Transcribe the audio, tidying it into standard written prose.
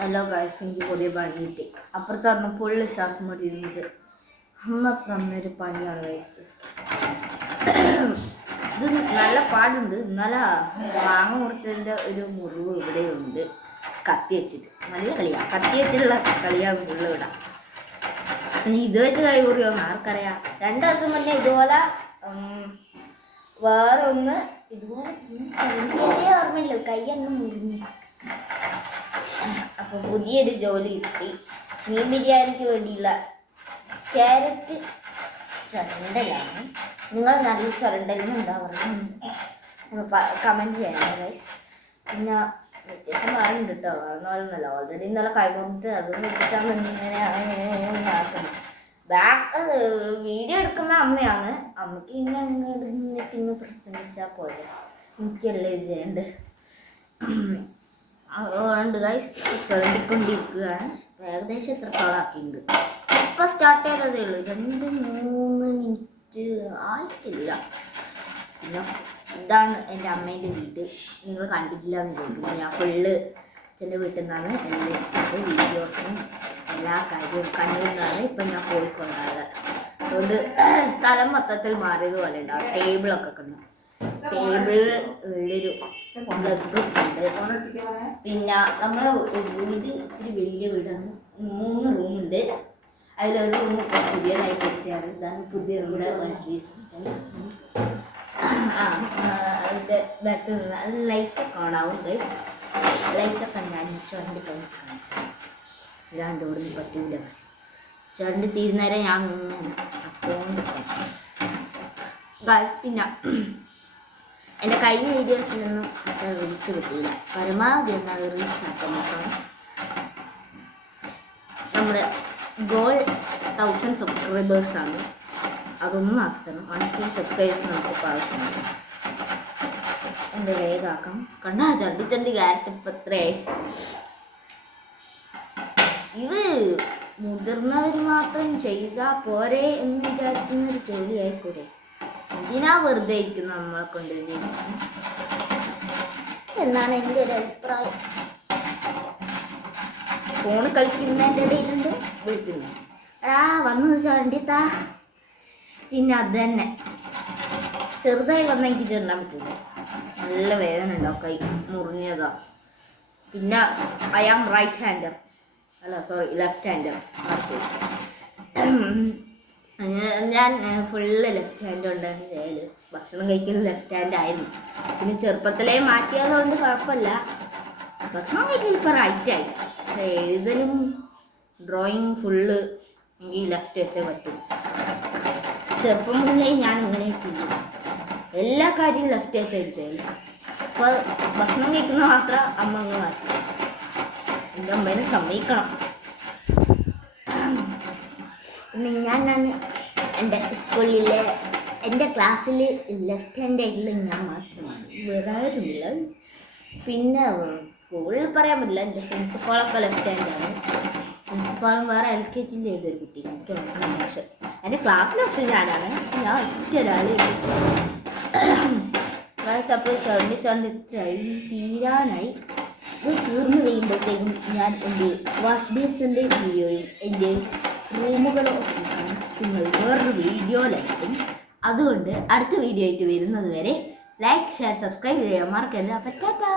Hello guys, എനിക്ക് പുതിയ പണി കിട്ടി. അപ്പുറത്ത് പറഞ്ഞ ഫുള്ള് ശ്വാസം മുട്ടി ഇരുന്നിട്ട് അമ്മക്ക് തന്നൊരു പണിയാണ് ഗൈസ്. ഇത് നല്ല പാടുണ്ട്. ഇന്നലെ മാങ്ങ മുറിച്ചതിൻ്റെ ഒരു മുറിവ് ഇവിടെയുണ്ട്. കത്തി വെച്ചിട്ട് നല്ല കളിയാണ്. കത്തി വെച്ചിട്ടുള്ള കളിയാണ് ഫുള്ള് ഇവിടെ. ഇത് വെച്ച് കൈ മുറിയോന്ന് ആർക്കറിയാം. 2 ദിവസം മുന്നേ ഇതുപോലെ വേറെ ഒന്ന് ഇതുപോലെ ഓർമ്മയില്ല, കൈയൊന്നും മുറിഞ്ഞു. അപ്പോൾ പുതിയൊരു ജോലി കിട്ടി. മീൻ ബിരിയാണിക്ക് വേണ്ടിയുള്ള ക്യാരറ്റ് ചുരണ്ടലാണ്. നിങ്ങൾ നല്ല ചുരണ്ടലിന് ഉണ്ടാവുന്നത് കമൻറ്റ് ചെയ്യണം ഗൈസ്. പിന്നെ വ്യത്യാസം പറയുന്നുണ്ട് കേട്ടോ, പറഞ്ഞ പോലെ നല്ല ഓൾറെഡി ഇന്നലെ കൈകൊണ്ടിട്ട് അതൊന്നും വെച്ചിട്ടാണ് ഇങ്ങനെ ആക്കുന്നത്. വീഡിയോ എടുക്കുന്ന അമ്മയാണ്. അമ്മയ്ക്ക് ഇങ്ങനെ പ്രസംഗിച്ചാൽ പോലെ എനിക്കല്ലേ ചെയ്യണ്ട്. അതുകൊണ്ട് ഗൈസ് ചുരണ്ടിക്കൊണ്ടിരിക്കുകയാണ്. ഏകദേശം എത്രത്തോളം ആക്കിയിട്ടുണ്ട്. ഇപ്പം സ്റ്റാർട്ട് ചെയ്തതേ ഉള്ളൂ. 2-3 മിനിറ്റ് ആയിട്ടില്ല. പിന്നെ ഇതാണ് എൻ്റെ അമ്മേൻ്റെ വീട്. നിങ്ങൾ കണ്ടിട്ടില്ല എന്ന് ചോദിക്കുന്നു. ഞാൻ ഫുള്ള് അച്ഛൻ്റെ വീട്ടിൽ നിന്നാണ് എൻ്റെ വീഡിയോസും എല്ലാ കാര്യവും കണ്ടിരുന്നാണ് ഇപ്പം ഞാൻ പോയിക്കൊണ്ടാണ്. അതുകൊണ്ട് സ്ഥലം മൊത്തത്തിൽ മാറിയതുപോലെ ഉണ്ടാവും. ടേബിളൊക്കെ ഉണ്ടാവും. ടേബിളിൽ ഉള്ളൊരു ജഗ്ഗും ഉണ്ട്. പിന്നെ നമ്മളെ വീട് ഇത്തിരി വലിയ വീടാണ്. 3 റൂമുണ്ട്. അതിലൊരു റൂം ഇപ്പോൾ പുതിയതായി കൊടുത്തതാണ്. ഇതാണ് പുതിയ നമ്മുടെ അതിൻ്റെ ബാക്കിൽ നിന്ന് അത് ലൈറ്റൊക്കെ ഓണാവും ഗൈസ്. ലൈറ്റൊക്കെ ഞാൻ ചുരണ്ടി കഴിഞ്ഞ് കാണിച്ചു. ഇല്ലാണ്ട് ഓടുന്നു പറ്റൂല ഗൈസ്. ചുരണ്ടി തീരുന്നേരം ഞാൻ അപ്പോണ്ട് ഗൈസ്. പിന്നെ എൻ്റെ കഴിഞ്ഞ വീഡിയോസിലൊന്നും അത്ര റീച്ച് കിട്ടിയില്ല. പരമാവധി എന്നാൽ റീച്ച് ആക്കാൻ നോക്കണം. നമ്മുടെ ഗോൾ 1000 സബ്സ്ക്രൈബേഴ്സാണ്. അതൊന്നും ആക്കണം. 1K സബ്സ്ക്രൈബേഴ്സ് നമുക്ക് ആവശ്യമാണ്. എൻ്റെ വേഗമാക്കാം. കണ്ടാ ചണ്ടി ക്യാരറ്റ് ഇപ്പം എത്രയായി. ഇത് മുതിർന്നവർ മാത്രം ചെയ്താൽ പോരെ എന്ന് വിചാരിക്കുന്നൊരു ജോലി ആയിക്കൂടെ. എന്തിനാ വെറുതെ ഇരിക്കുന്നത് നമ്മളെ കൊണ്ട് ചെയ്യുന്നത് എന്നാണ് എൻ്റെ ഒരു അഭിപ്രായം. ഫോണ് കളിക്കുന്നതിൻ്റെ ഇടയിലുണ്ട് വിളിക്കുന്നു, എടാ വന്നു ചണ്ടിത്താ. പിന്നെ അത് തന്നെ ചെറുതായി വന്നാൽ എനിക്ക് ചെണ്ടാൻ പറ്റില്ല. നല്ല വേദന ഉണ്ടാവും, കൈ മുറിഞ്ഞതാ. പിന്നെ ഐ ആം റൈറ്റ് ഹാൻഡർ, അല്ല സോറി ലെഫ്റ്റ് ഹാൻഡർ. ഞാൻ ഫുള്ള് ലെഫ്റ്റ് ഹാൻഡ് കൊണ്ടാണ് ചെയ്യല്. ഭക്ഷണം കഴിക്കൽ ലെഫ്റ്റ് ഹാൻഡ് ആയിരുന്നു. പിന്നെ ചെറുപ്പത്തിലേ മാറ്റിയതുകൊണ്ട് കുഴപ്പമില്ല. ഭക്ഷണം കഴിക്കൽ ഇപ്പോൾ റൈറ്റായി. പക്ഷേ എഴുതലും ഡ്രോയിങ് ഫുള്ള് എനിക്ക് ലെഫ്റ്റ് വെച്ചേ പറ്റും. ചെറുപ്പം മുതലേ ഞാൻ ഇങ്ങനെ ചെയ്യും. എല്ലാ കാര്യവും ലെഫ്റ്റ് വെച്ചാൽ ചെയ്യില്ല. അപ്പോൾ ഭക്ഷണം കഴിക്കുന്ന മാത്രം അമ്മ അങ്ങ് മാറ്റി. എൻ്റെ അമ്മേനെ സമ്മതിക്കണം. പിന്നെ ഞാൻ എൻ്റെ സ്കൂളിലെ എൻ്റെ ക്ലാസ്സിൽ ലെഫ്റ്റ് ഹാൻഡ് ആയിട്ടുള്ള ഞാൻ മാത്രമാണ്, വേറെ ആരുമില്ല. പിന്നെ സ്കൂളിൽ പറയാൻ പറ്റില്ല, എൻ്റെ പ്രിൻസിപ്പാളൊക്കെ ലെഫ്റ്റ് ഹാൻഡാണ്. പ്രിൻസിപ്പാളും വേറെ LKG ഏതൊരു കുട്ടി എനിക്ക് ഓർമ്മ. പക്ഷെ എൻ്റെ ക്ലാസ്സിൽ പക്ഷെ ഞാനാണ്, ഞാൻ ഒറ്റ ഒരാൾ. അപ്പോൾ ചുരണ്ടി ഇത്രയായി തീരാനായി. ഇത് തീർന്നു കഴിയുമ്പോഴത്തേക്കും ഞാൻ എൻ്റെ വാഷ് ബേസിൻ്റെ വീഡിയോയും എൻ്റെ റൂമുകളും നിങ്ങൾ വേറൊരു വീഡിയോയിലായിരിക്കും. അതുകൊണ്ട് അടുത്ത വീഡിയോ ആയിട്ട് വരുന്നത് വരെ ലൈക്ക്, ഷെയർ, സബ്സ്ക്രൈബ് ചെയ്യാൻ മറക്കരുത്. അപ്പം ടാറ്റാ.